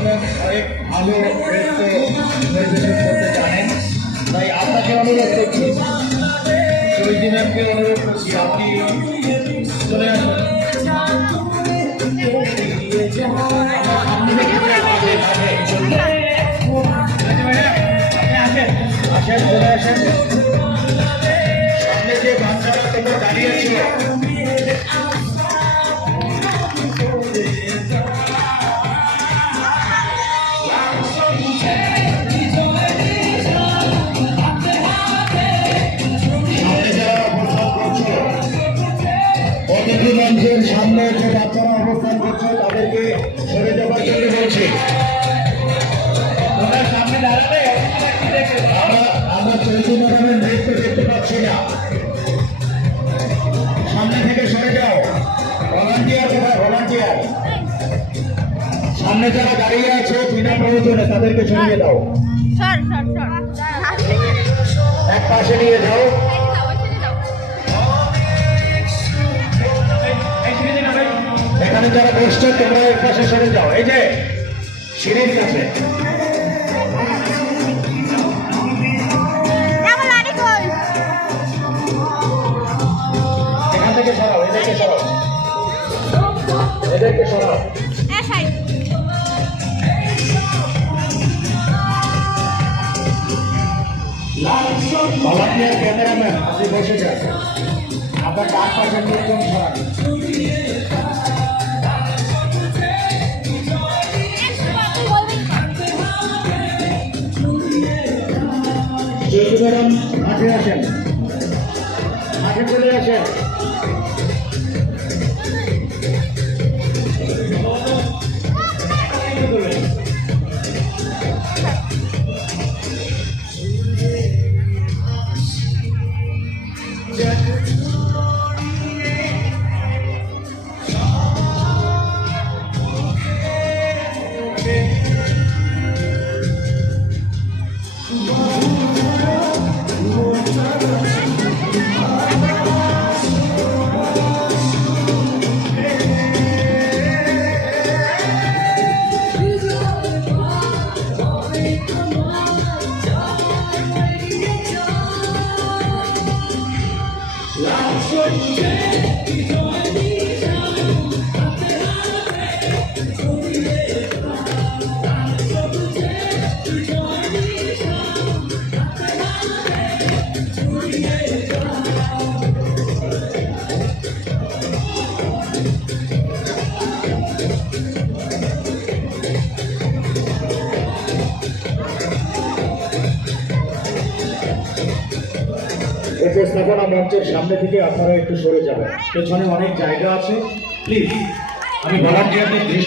অনেক ভালো নৃত্য পরিবেশন করতে জানেন, তাই আপনাকে অনুরোধ করছি, চৈতি ম্যামকে অনুরোধ করছি আপনি চলে আসবেন। আসেন, চলে আসেন। সামনে যে বাচ্চারা তোমরা দাঁড়িয়ে ছিল, অতিথি মঞ্চের সামনে যে বাচ্চারা অবস্থান করছে তাদেরকে সরে যাবার জন্য বলছি। আমরা চৈতি ম্যাডামের নৃত্য দেখতে পাচ্ছি না, সামনে থেকে সরে যাও। ভলান্টিয়ার কোথায়? ভলান্টিয়ার সামনে যারা দাঁড়িয়ে আছে বিনা প্রয়োজনে তাদেরকে সরিয়ে দাও, এক পাশে নিয়ে যাও। এখানে যারা বসছে তোমরা এক পাশে সরে যাও, এই যে সিঁড়ির কাছে। এখান থেকে সরাও, এদেরকে সরাও, এদেরকে সরাও। ভলান্টিয়ার ক্যামেরাম্যান আপনি বসে যান, আপনার ডান পাশের লোকজন সরান। চৈতি ম্যাডাম মাঠে আসেন, মাঠে চলে আসেন। উপস্থাপনা মঞ্চের সামনে থেকে আপনারা একটু সরে যাবেন, পেছনে অনেক জায়গা আছে, প্লিজ। আমি ভলান্টিয়ারদের